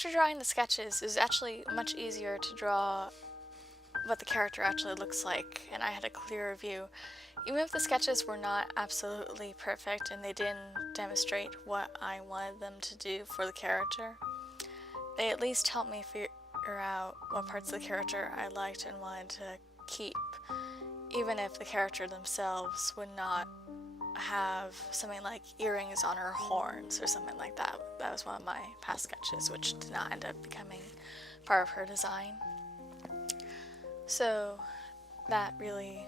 After drawing the sketches, it was actually much easier to draw what the character actually looks like, and I had a clearer view. Even if the sketches were not absolutely perfect and they didn't demonstrate what I wanted them to do for the character, they at least helped me figure out what parts of the character I liked and wanted to keep, even if the character themselves would not have something like earrings on her horns or something like that. That was one of my past sketches, which did not end up becoming part of her design. So that really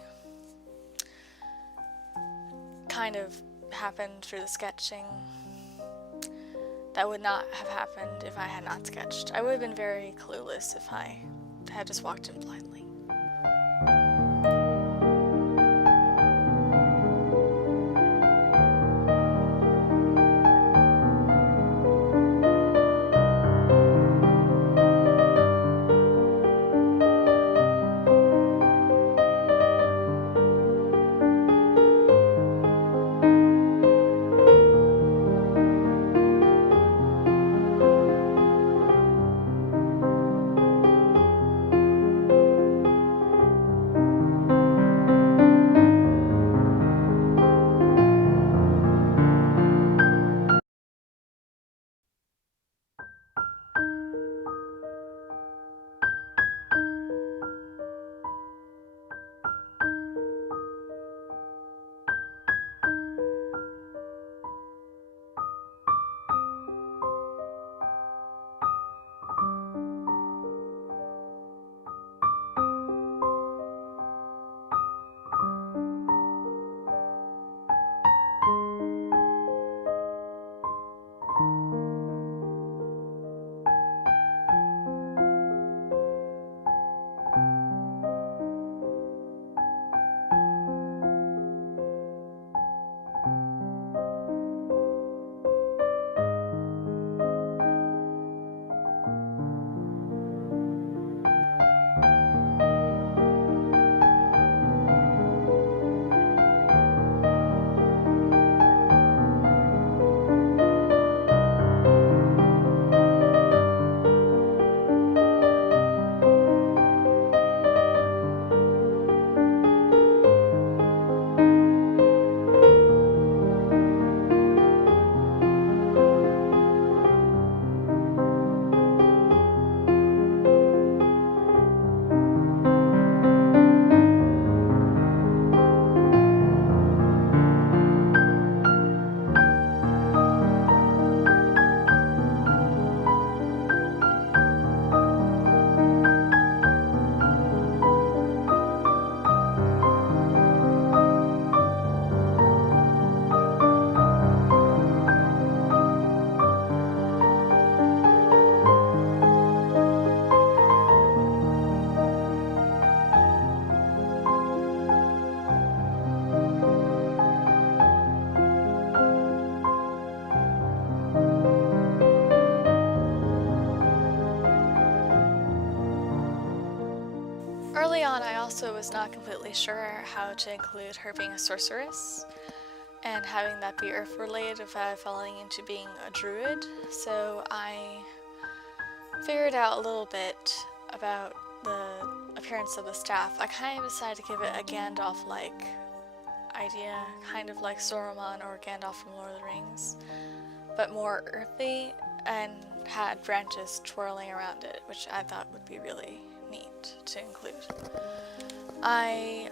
kind of happened through the sketching. That would not have happened if I had not sketched. I would have been very clueless if I had just walked in blindly. Early on, I also was not completely sure how to include her being a sorceress and having that be earth related without falling into being a druid, so I figured out a little bit about the appearance of the staff. I kind of decided to give it a Gandalf-like idea, kind of like Saruman or Gandalf from Lord of the Rings, but more earthy and had branches twirling around it, which I thought would be really neat to include. I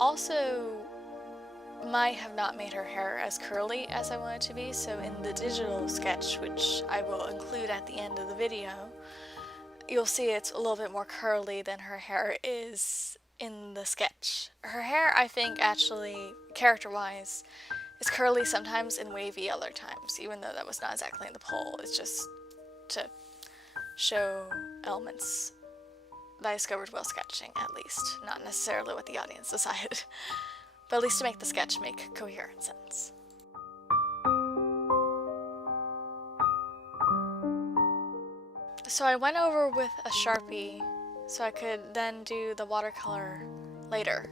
also might have not made her hair as curly as I wanted it to be, so in the digital sketch, which I will include at the end of the video, you'll see it's a little bit more curly than her hair is in the sketch. Her hair, I think, actually, character-wise, is curly sometimes and wavy other times, even though that was not exactly in the poll. It's just to show elements that I discovered while sketching, at least. Not necessarily what the audience decided, but at least to make the sketch make coherent sense. So I went over with a Sharpie so I could then do the watercolor later.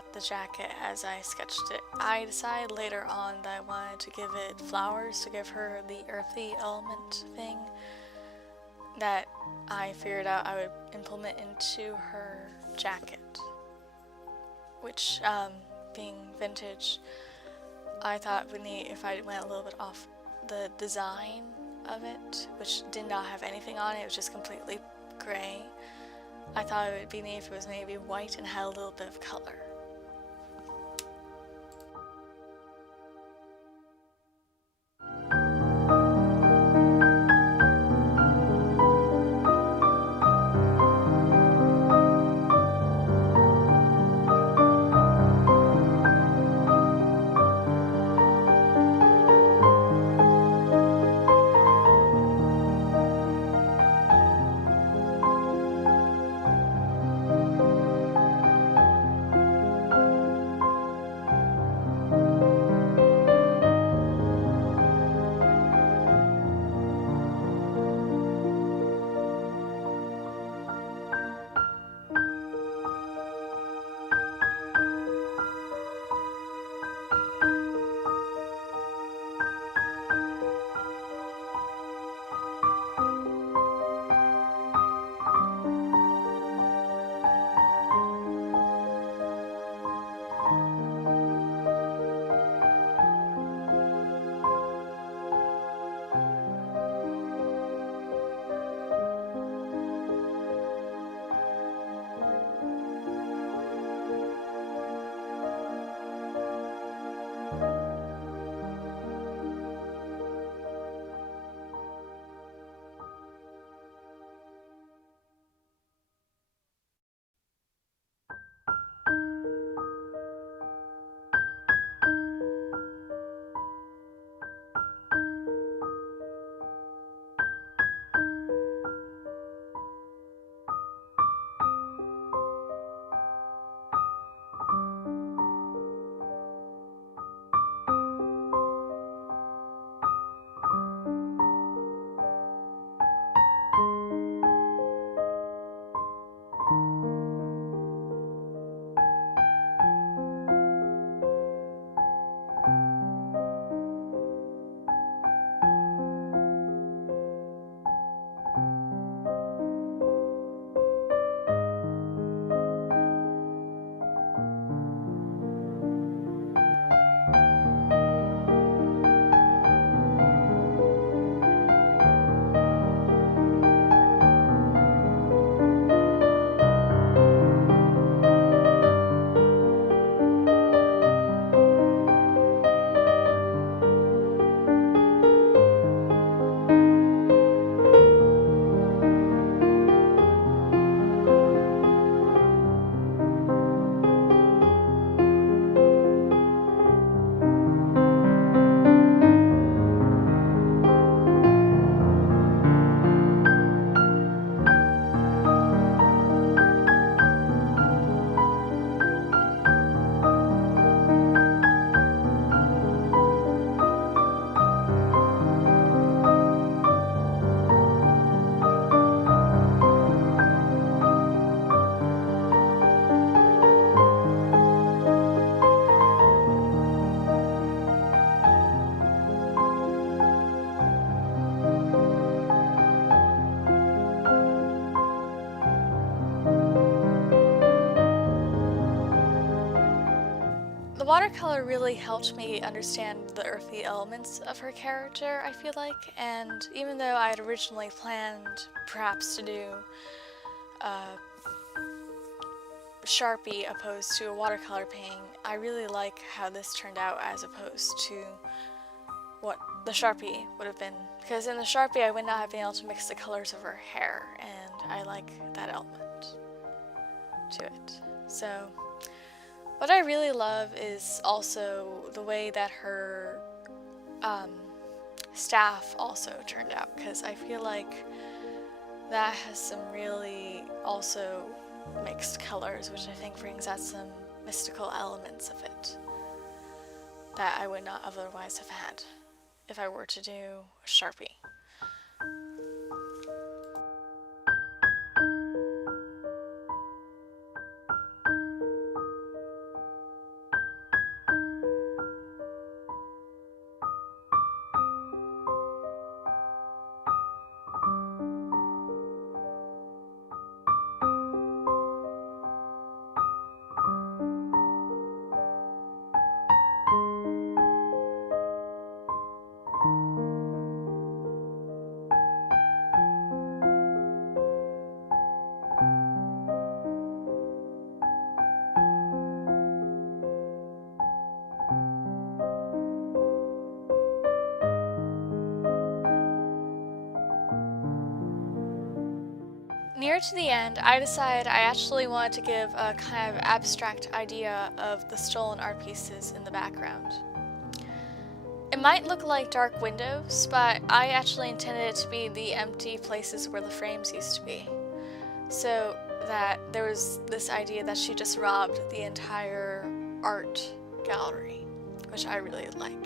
about the jacket as I sketched it. I decided later on that I wanted to give it flowers to give her the earthy element thing that I figured out I would implement into her jacket, which, being vintage, I thought it would be neat if I went a little bit off the design of it, which did not have anything on it. It was just completely gray. I thought it would be neat if it was maybe white and had a little bit of color. Watercolor really helped me understand the earthy elements of her character, I feel like, and even though I had originally planned perhaps to do Sharpie opposed to a watercolor painting, I really like how this turned out as opposed to what the Sharpie would have been, because in the Sharpie I would not have been able to mix the colors of her hair, and I like that element to it. So what I really love is also the way that her staff also turned out, because I feel like that has some really also mixed colors, which I think brings out some mystical elements of it that I would not otherwise have had if I were to do a Sharpie. Near to the end, I decided I actually wanted to give a kind of abstract idea of the stolen art pieces in the background. It might look like dark windows, but I actually intended it to be the empty places where the frames used to be. So that there was this idea that she just robbed the entire art gallery, which I really like.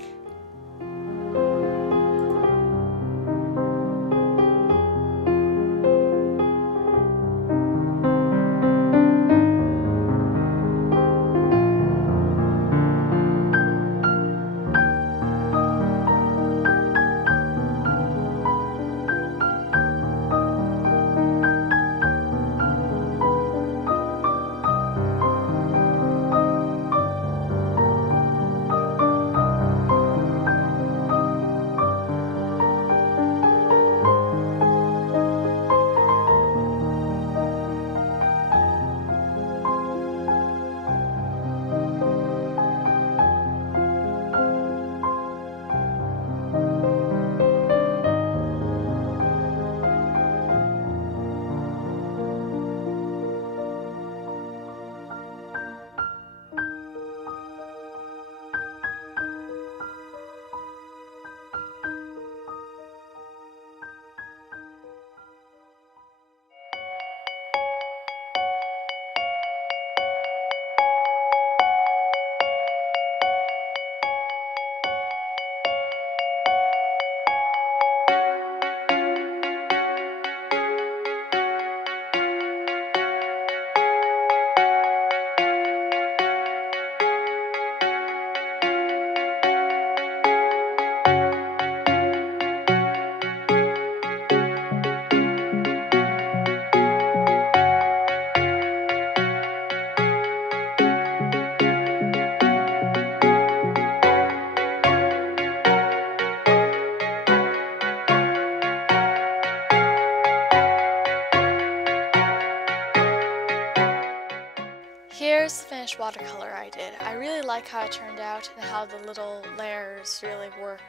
Here's the finished watercolor I did. I really like how it turned out and how the little layers really work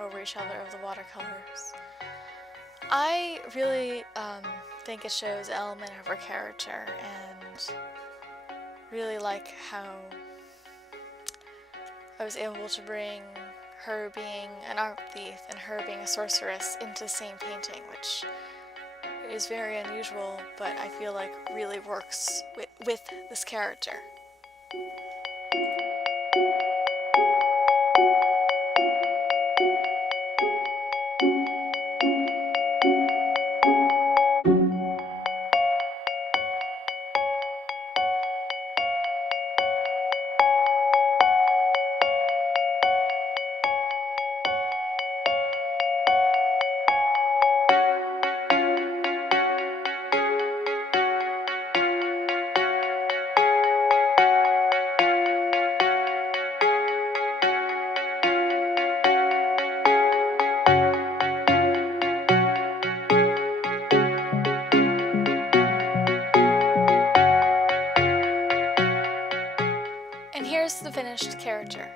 over each other of the watercolors. I really think it shows an element of her character, and really like how I was able to bring her being an art thief and her being a sorceress into the same painting, which is very unusual, but I feel like really works with this character. Here's the finished character.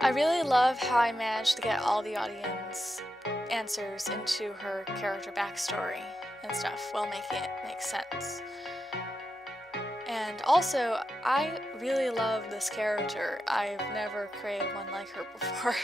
I really love how I managed to get all the audience answers into her character backstory and stuff while making it make sense. And also, I really love this character. I've never created one like her before.